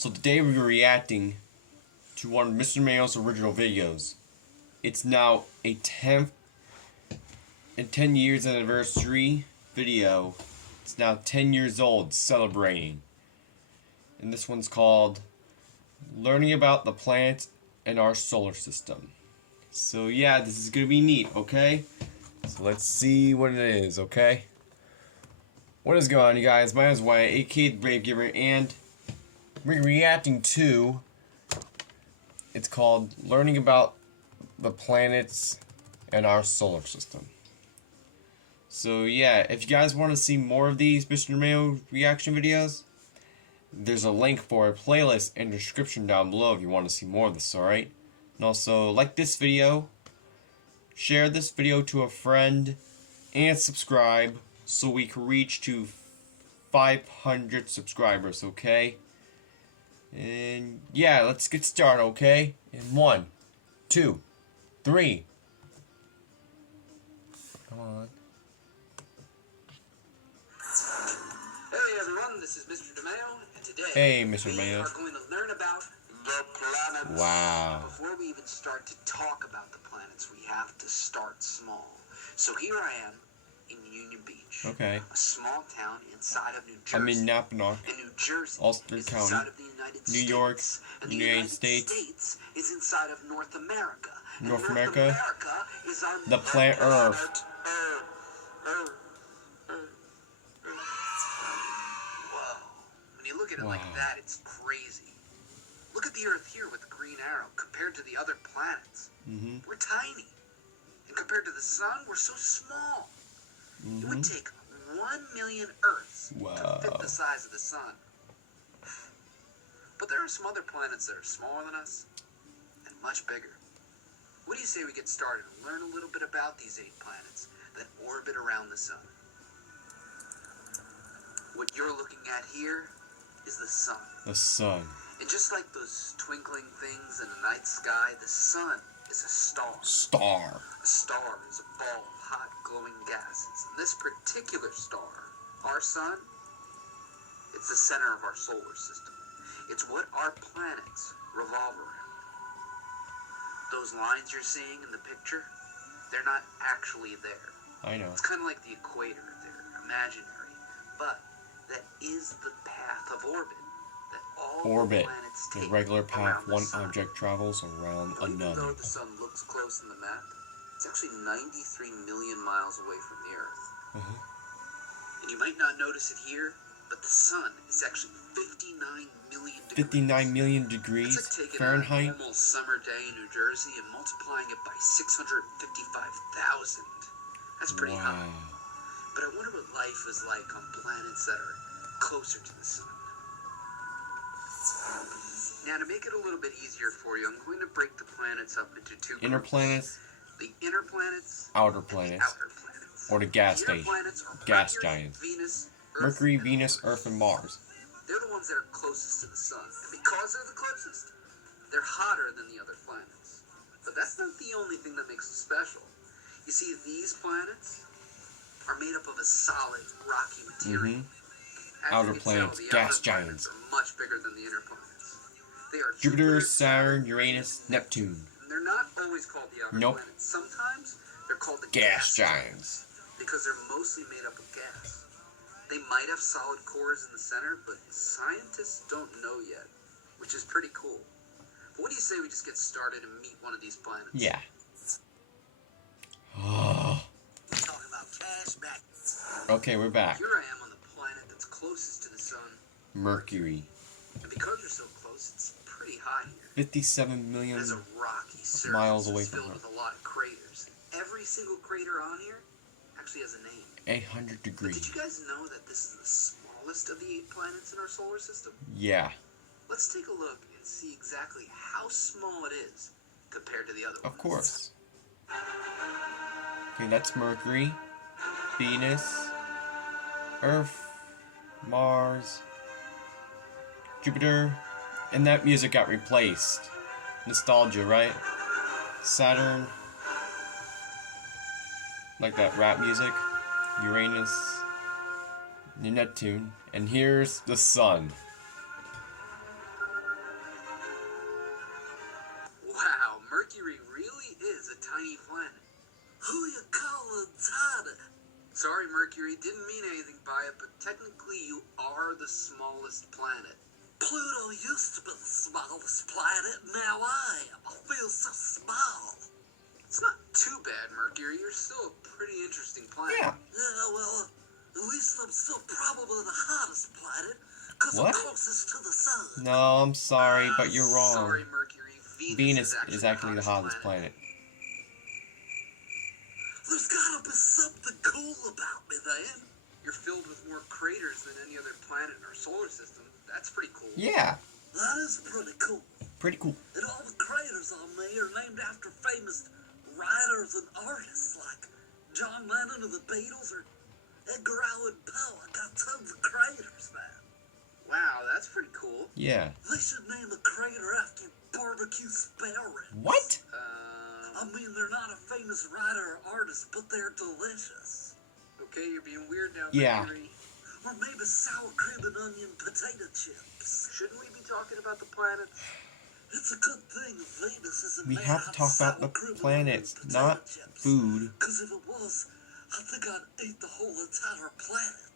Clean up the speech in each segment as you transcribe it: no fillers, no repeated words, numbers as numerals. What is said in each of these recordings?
So today we're reacting to one of Mr. Mayo's original videos. It's now a 10 years anniversary video. It's now 10 years old, celebrating. And this one's called Learning About the Planets in Our Solar System. So yeah, this is gonna be neat, okay? So let's see what it is, okay? What is going on, you guys? My name is Wyatt, aka the Brave Giver, and we're reacting to, it's called Learning About the Planets in Our Solar System. So yeah, if you guys want to see more of these Mr. Mayo reaction videos, there's a link for a playlist in the description down below if you want to see more of this, alright? And also, like this video, share this video to a friend, and subscribe so we can reach to 500 subscribers, okay? And yeah, let's get started, okay? In 1, 2, 3. Come on. Hey everyone, this is Mr. DeMayo, and today Hey, Mr. we Mayo. are going to learn about the planets. Wow. Before we even start to talk about the planets, we have to start small. So here I am in Union Beach. Okay. A small town inside of New Jersey. I'm in Napanoch, And New Jersey Ulster is County, inside of the United New States. York, And the United States is inside of North America. And North North America, America is our the planet Earth. Whoa. When you look at it like Wow. that, it's crazy. Look at the Earth here with the green arrow compared to the other planets. We're tiny. And compared to the sun, we're so small. It would take 1 million Earths to fit Wow. the size of the sun. But there are some other planets that are smaller than us and much bigger. What do you say we get started and learn a little bit about these 8 planets that orbit around the sun? What you're looking at here is the sun. The sun. And just like those twinkling things in the night sky, the sun is a star. Star. A star is a ball of hot, glowing gases. And this particular star, our sun, it's the center of our solar system. It's what our planets revolve around. Those lines you're seeing in the picture, they're not actually there. I know. It's kind of like the equator. They're imaginary. But that is the path of orbit that all Orbit. planets The take regular path around the one sun. object travels around Even though another. the sun looks close in the map, it's actually 93 million miles away from the Earth. And you might not notice it here, but the sun is actually 59 million degrees. 59 million degrees That's like taking Fahrenheit. a normal summer day in New Jersey and multiplying it by 655,000. That's pretty high. Wow. But I wonder what life is like on planets that are closer to the sun. Now, to make it a little bit easier for you, I'm going to break the planets up into 2 groups. Inner planets, The inner planets, outer and the planets, outer planets. or the gas The inner station. planets are Gas Mercury, giants. Venus, Earth, Mercury, and Venus, Mars. Earth, and Mars. They're the ones that are closest to the sun. And because they're the closest, they're hotter than the other planets. But that's not the only thing that makes them special. You see, these planets are made up of a solid, rocky material. As Outer you can planets, tell, the gas outer planets giants. are much bigger than the inner planets. They are Jupiter, Saturn, Uranus, Neptune. And they're not always called the outer Nope. planets. Sometimes they're called the Gas giants. because they're mostly made up of gas. They might have solid cores in the center, but scientists don't know yet, which is pretty cool. But what do you say we just get started and meet one of these planets? Yeah. We're talking about cash back. Okay, we're back. Here I am on the planet that's closest to the sun, Mercury. and because you're so close, it's pretty hot here. 57 It million. has a rocky surface miles away that's from filled Earth. with a lot of craters. Every single crater on here actually has a name. 800 But did degrees. you guys know that this is the smallest of the 8 planets in our solar system? Yeah, Let's take a look and see exactly how small it is compared to the other ones. of course. Okay, that's Mercury, Venus, Earth, Mars, Jupiter, and that music got replaced. Nostalgia, right? Saturn, like that rap music. Uranus, Neptune, and here's the sun. Who you calling tiny? Sorry, Mercury, didn't mean anything by it, but technically you are the smallest planet. Pluto used to be the smallest planet, now I am. I feel so small. It's not too bad, Mercury. You're still a pretty interesting planet. Yeah. Yeah, well, at least I'm still probably the hottest planet, because I'm What? closest to the sun. No, I'm sorry, but you're wrong. Sorry, Mercury. Venus is actually the hottest planet. There's gotta be something cool about me then. You're filled with more craters than any other planet in our solar system. That's pretty cool. Yeah. That is pretty cool. Pretty cool. And all the craters on me are named after famous writers and artists like John Lennon of the Beatles or Edgar Allan Poe. I got tons of craters, man. Wow, that's pretty cool. Yeah. They should name a crater after barbecue spare ribs. What? I mean, they're not a famous writer or artist, but they're delicious. Okay, you're being weird now, Yeah. Mercury. Or maybe sour cream and onion potato chips. Shouldn't we be talking about the planets? It's a good thing Venus isn't We made have out to of talk about sour the cream and planets, onion potato not chips. food. Because if it was, I think I'd eat the whole entire planet.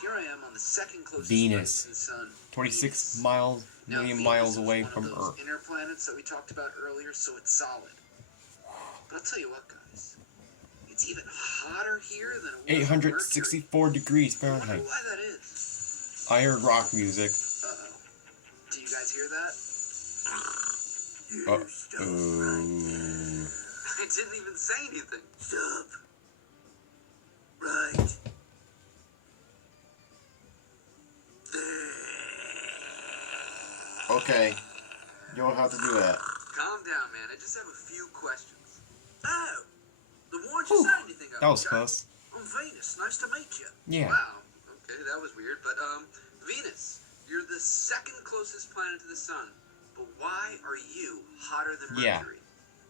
Here I am on the second closest Venus. planet to the sun. 26 Venus. million Now, Venus miles is away one from of those Earth. inner planets that we talked about earlier, so it's solid. But I'll tell you what, guys. It's even hotter here than it was on Mercury. 864 degrees I wonder Fahrenheit. why that is. I heard rock music. Uh-oh. Do you guys hear that? Uh-oh. I didn't even say anything. Stop. Right. Okay. You don't have to do that. Calm down, man. I just have a few questions. Oh. Then why'd Whew. you say anything That was okay? close. I'm Venus. Nice to meet you. Yeah. Wow. Okay, that was weird. But, Venus, you're the second closest planet to the sun. But why are you hotter than Yeah. Mercury?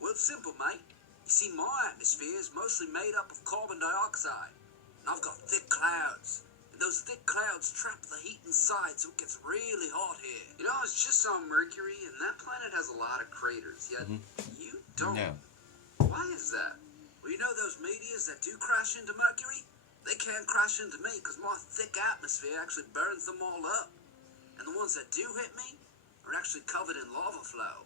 Well, it's simple, mate. You see, my atmosphere is mostly made up of carbon dioxide. And I've got thick clouds. And those thick clouds trap the heat inside, so it gets really hot here. You know, I was just on Mercury, and that planet has a lot of craters, yet you don't. No. Why is that? Well, you know those meteors that do crash into Mercury? They can't crash into me because my thick atmosphere actually burns them all up. And the ones that do hit me are actually covered in lava flow.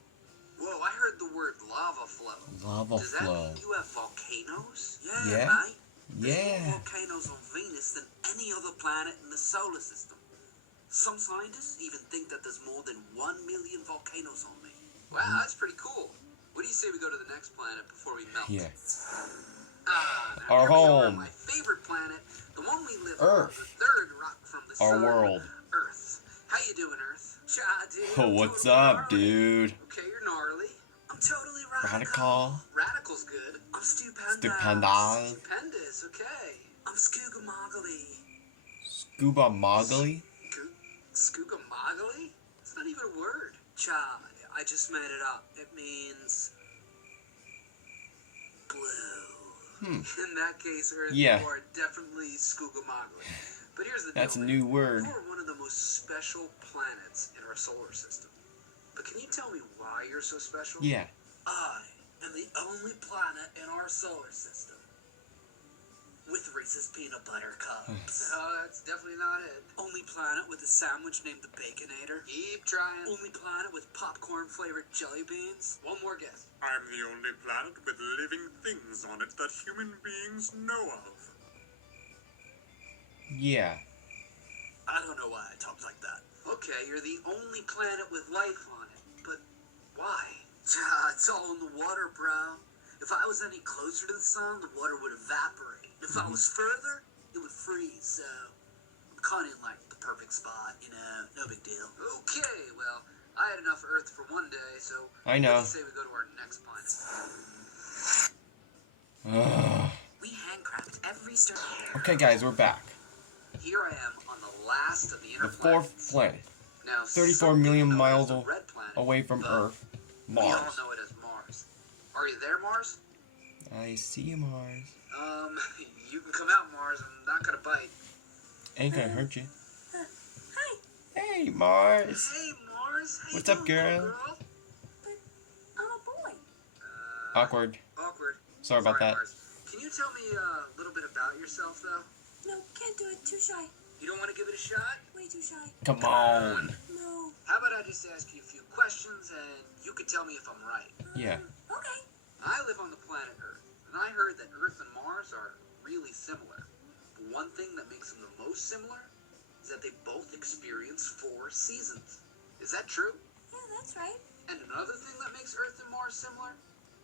Whoa, I heard the word lava flow. Lava Does that flow. mean you have volcanoes? Yeah. Mate. There's Yeah. more volcanoes on Venus than any other planet in the solar system. Some scientists even think that there's more than 1 million volcanoes on me. Wow, that's pretty cool. What do you say we go to the next planet before we melt? Yeah. Now Our here we are on home. my favorite planet, the one we live Earth. on, the third rock from the Our sun. world. Earth. How you doing, Earth? Shy, dude. Oh, I'm what's totally up, gnarly. dude? Okay, you're gnarly. I'm totally radical. Radical. Radical's good. I'm stupendous. Stupendous. Stupendous, okay. I'm Skoogamoggly. Scuba Moggly? Skoogamoggly? It's not even a word. Chai, I just made it up. It means blue. In that case, Earth, Yeah. you are definitely Skoogamoggly. But here's the That's a deal, new man. word. You are one of the most special planets in our solar system. But can you tell me why you're so special? Yeah. I am the only planet in our solar system with Reese's peanut butter cups. Oh, that's definitely not it. Only planet with a sandwich named the Baconator. Keep trying. Only planet with popcorn flavored jelly beans. One more guess. I'm the only planet with living things on it that human beings know of. Yeah. I don't know why I talked like that. Okay, you're the only planet with life on it, but why? It's all in the water, bro. If I was any closer to the sun, the water would evaporate. If I was further, it would freeze, so I'm kind of in, like, the perfect spot, you know, no big deal. Okay, well, I had enough Earth for one day, so I know. what do you say we go to our next planet? Ugh. We handcraft every star. Okay, guys, we're back. Here I am on the last of the inner The fourth planets. planet. Now, 34 some million people know it as miles the red planet, away from but Earth. we all Mars. know it as Mars. Are you there, Mars? I see you, Mars. You can come out, Mars. I'm not gonna bite. Ain't gonna hurt you. Hi, Hey, Mars. Hey, Mars. How What's you up, doing, girl? little girl? but I'm a boy. Awkward. Awkward. Sorry about that. Mars. Can you tell me a little bit about yourself, though? No, can't do it. Too shy. You don't want to give it a shot? Way too shy. Come on. No. How about I just ask you a few questions and you can tell me if I'm right? Yeah. Okay. I live on the planet Earth, and I heard that Earth and Mars are really similar. But one thing that makes them the most similar is that they both experience 4 seasons. Is that true? Yeah, that's right. And another thing that makes Earth and Mars similar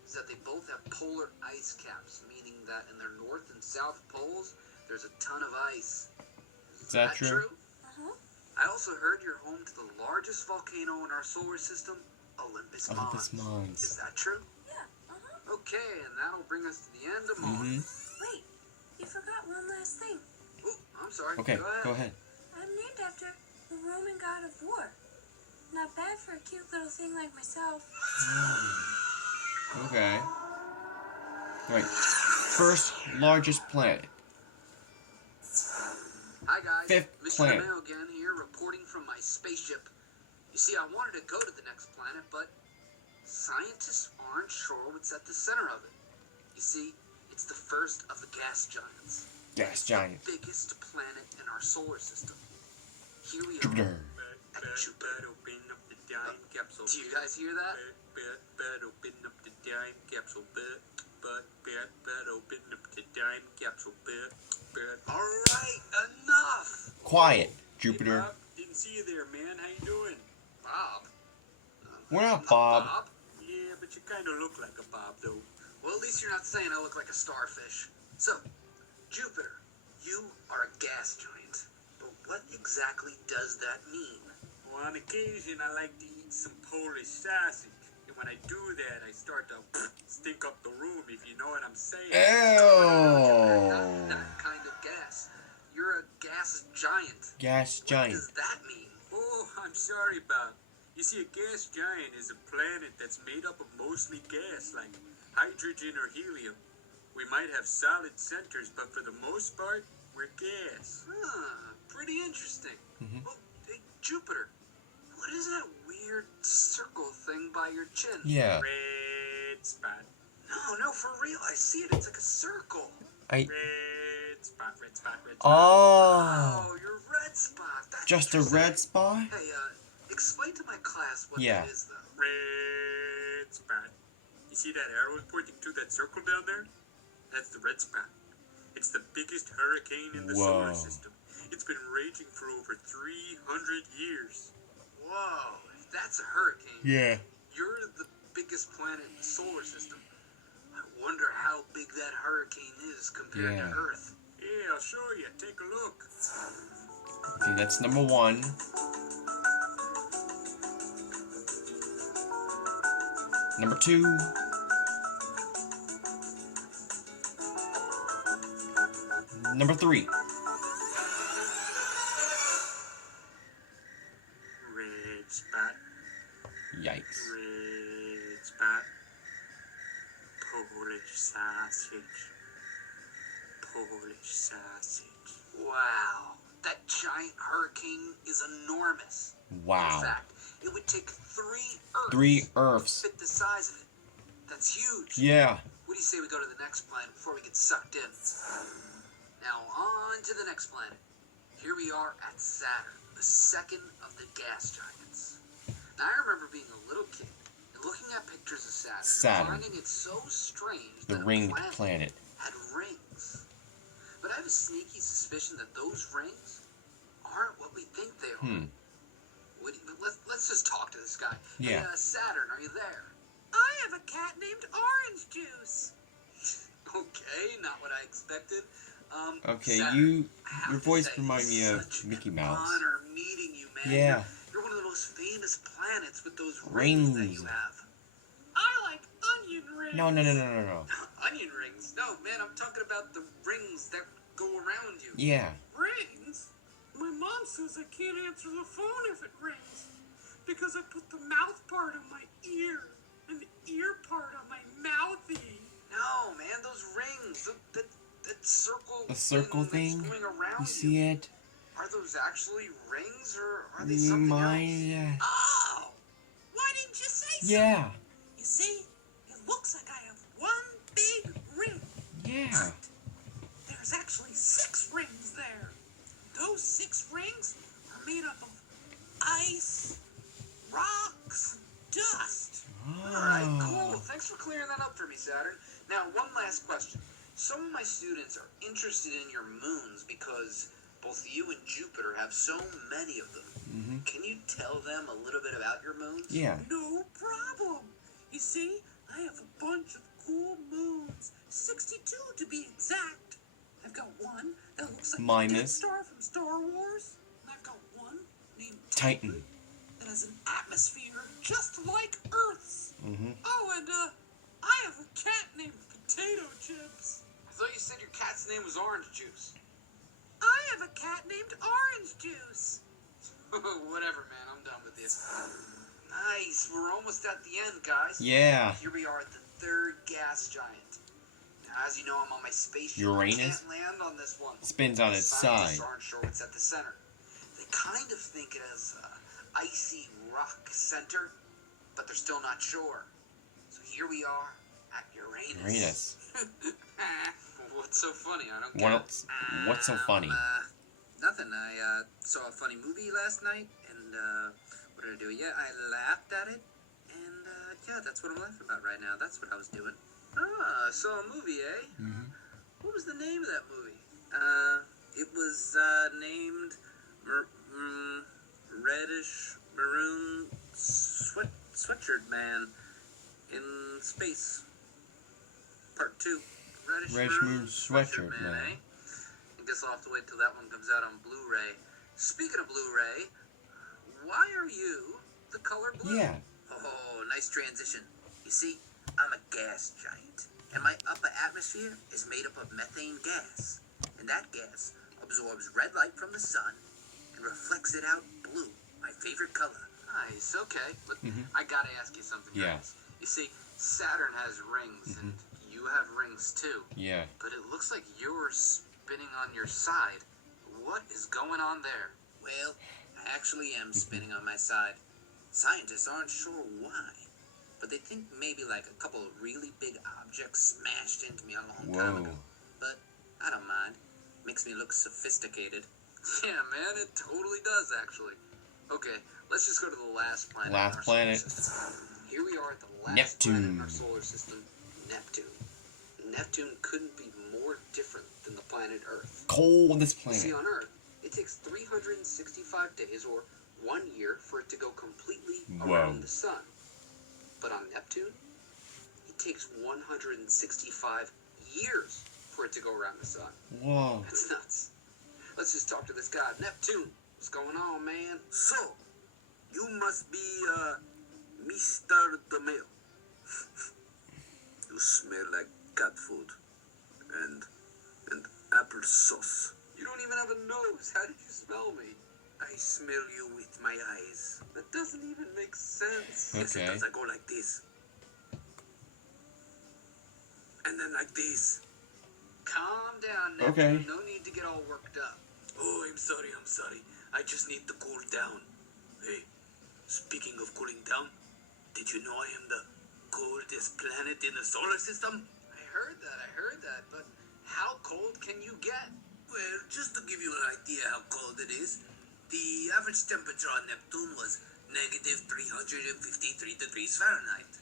is that they both have polar ice caps, meaning that in their north and south poles, there's a ton of ice. Is that true? Uh-huh. I also heard you're home to the largest volcano in our solar system, Olympus Mons. Olympus Mons. Is that true? Yeah. Uh-huh. Okay, and that'll bring us to the end of Mars. Wait, you forgot one last thing. Oh, I'm sorry. Okay, Go ahead. I'm named after the Roman god of war. Not bad for a cute little thing like myself. Okay. Right. First largest planet. Hi guys, Fifth Mr. planet. DeMeo again here, reporting from my spaceship. You see, I wanted to go to the next planet, but scientists aren't sure what's at the center of it. You see, it's the first of the gas giants. Gas giant. The biggest planet in our solar system. Here we are Jupiter. at Jupiter. Do you guys hear that? Alright, enough! Quiet, Jupiter. Hey, Bob, didn't see you there, man. How you doing? Bob? We're not Bob. Yeah, but you kind of look like a Bob, though. Well, at least you're not saying I look like a starfish. So, Jupiter, you are a gas giant. But what exactly does that mean? Well, on occasion, I like to eat some Polish sausage. And when I do that, I start to stink up the room, if you know what I'm saying. Ew. Not that kind of gas. You're a gas giant. Gas What giant. does that mean? Oh, I'm sorry, Bob. You see, a gas giant is a planet that's made up of mostly gas, like hydrogen or helium. We might have solid centers, but for the most part, we're gas. Pretty interesting. Mhm. Well, hey, Jupiter, what is that weird circle thing by your chin? Yeah. Red spot. No, for real. I see it. It's like a circle. Red spot, red spot, red spot. Oh. Your red spot. That's Just a interesting. red spot? Hey, explain to my class what Yeah. that is, though. Red spot. You see that arrow pointing to that circle down there? That's the red spot. It's the biggest hurricane in the solar Whoa. system. It's been raging for over 300 years. Whoa, if that's a hurricane, Yeah. you're the biggest planet in the solar system. I wonder how big that hurricane is compared Yeah. to Earth. Yeah, I'll show you. Take a look. Okay, that's number 1. Number 2. Number 3. Red spot, Yikes. red spot. Polish sausage. Polish sausage. Wow, that giant hurricane is enormous. In Wow. fact, it would take 3 Earths 3 to Earths. fit the size of it. That's huge. Yeah. What do you say we go to the next planet before we get sucked in? Now on to the next planet. Here we are at Saturn, the second of the gas giants. Now I remember being a little kid and looking at pictures of Saturn. And finding it so strange The that ringed a planet planet. had rings. But I have a sneaky suspicion that those rings aren't what we think they are. Let's just talk to this guy. Yeah. Hey, Saturn, are you there? I have a cat named Orange Juice. Okay, not what I expected. Okay, Saturn, I have your to voice say, reminds me of such Mickey an Mouse. honor meeting you, man. Yeah. You're one of the most famous planets with those rings that Rings. you have. I like onion rings. No. Onion rings? No, man, I'm talking about the rings that go around you. Yeah. Rings? My mom says I can't answer the phone if it rings because I put the mouth part on my ear and the ear part on my mouthy. No, man, those rings, that circle. The circle thing? That's going around You see it? Are those actually rings or are they something else? Oh! Why didn't you say so? Yeah. You see, it looks like I have one big Yeah. There's actually 6 rings there. Those 6 rings are made up of ice, rocks, dust. Alright, cool. Thanks for clearing that up for me, Saturn. Now, one last question. Some of my students are interested in your moons because both you and Jupiter have so many of them. Can you tell them a little bit about your moons? Yeah. No problem. You see, I have a bunch of cool moons. 62 to be exact. I've got one that looks like the Death Minus Star from Star Wars. And I've got one named Titan. that has an atmosphere just like Earth's. Oh, and I have a cat named Potato Chips. I thought you said your cat's name was Orange Juice. I have a cat named Orange Juice. Whatever, man. I'm done with this. Nice. We're almost at the end, guys. Yeah. Here we are at the third gas giant. Now, as you know, I'm on my spaceship. Uranus? I can't land on this one. Spins on its Scientists side. aren't sure what's at the center. They kind of think it as an icy rock center, but they're still not sure. So here we are at Uranus. Uranus. What's so funny? I don't get it. What's so funny? Nothing. I saw a funny movie last night, and what did I do? Yeah, I laughed at it, and yeah, that's what I'm laughing about right now. That's what I was doing. Ah, saw a movie, eh? What was the name of that movie? It was named Reddish Maroon Sweatshirt Man in Space, Part 2. Reddish Maroon Sweatshirt Man. Eh? I guess I'll have to wait till that one comes out on Blu-ray. Speaking of Blu-ray, why are you the color blue? Yeah. Oh, nice transition. You see, I'm a gas giant, and my upper atmosphere is made up of methane gas. And that gas absorbs red light from the sun and reflects it out blue, my favorite color. Nice, okay. But I gotta ask you something, Yeah. guys. You see, Saturn has rings, and you have rings too. Yeah. But it looks like you're spinning on your side. What is going on there? Well, I actually am spinning on my side. Scientists aren't sure why, but they think maybe like a couple of really big objects smashed into me a long time Whoa. ago. But I don't mind. Makes me look sophisticated. Yeah, man, it totally does, actually. Okay, let's just go to the last planet. Last in our planet. Solar system. Here we are at the last Neptune. planet in our solar system, Neptune. Neptune couldn't be more different than the planet Earth. Coldest You see, planet. on Earth, it takes 365 days or 1 year for it to go completely Whoa. around the sun. But on Neptune, it takes 165 years for it to go around the sun. Whoa. That's nuts. Let's just talk to this guy. Neptune, what's going on, man? So, you must be, Mr. DeMille. You smell like cat food. And applesauce. You don't even have a nose. How did you smell me? I smell you with my eyes. That doesn't even make sense. Yes, it Okay. does. I go like this. And then like this. Calm down, Neptune. Okay. No need to get all worked up. Oh, I'm sorry. I just need to cool down. Hey, speaking of cooling down, did you know I am the coldest planet in the solar system? I heard that, but how cold can you get? Well, just to give you an idea how cold it is, the average temperature on Neptune was negative 353 degrees Fahrenheit.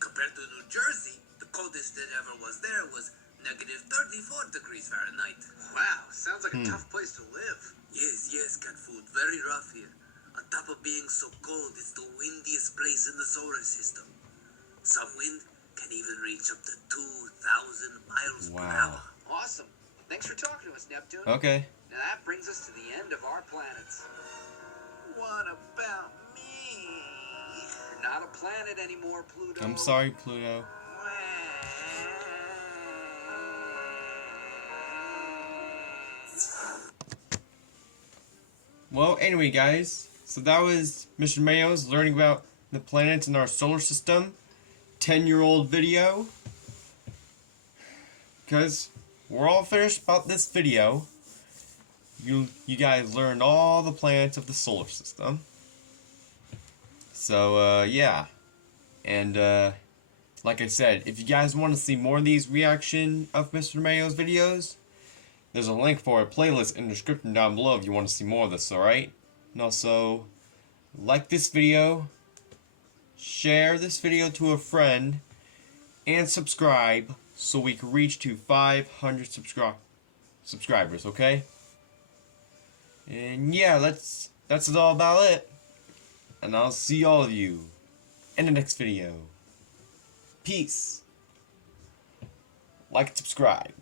Compared to New Jersey, the coldest it ever was there was negative 34 degrees Fahrenheit. Wow, sounds like a tough place to live. Yes, cat food. Very rough here. On top of being so cold, it's the windiest place in the solar system. Some wind can even reach up to 2,000 miles per Wow. hour. Awesome. Thanks for talking to us, Neptune. Okay. Now that brings us to the end of our planets. What about me? You're not a planet anymore, Pluto. I'm sorry, Pluto. Well, anyway, guys. So that was Mr. Mayo's learning about the planets in our solar system. 10-year-old video. Because we're all finished about this video. You guys learned all the planets of the solar system. So, yeah. And, like I said, if you guys want to see more of these reaction of Mr. Mayo's videos, there's a link for a playlist in the description down below if you want to see more of this, alright? And also, like this video, share this video to a friend, and subscribe so we can reach to 500 subscribers, okay? And yeah, that's all about it. And I'll see all of you in the next video. Peace. Like and subscribe.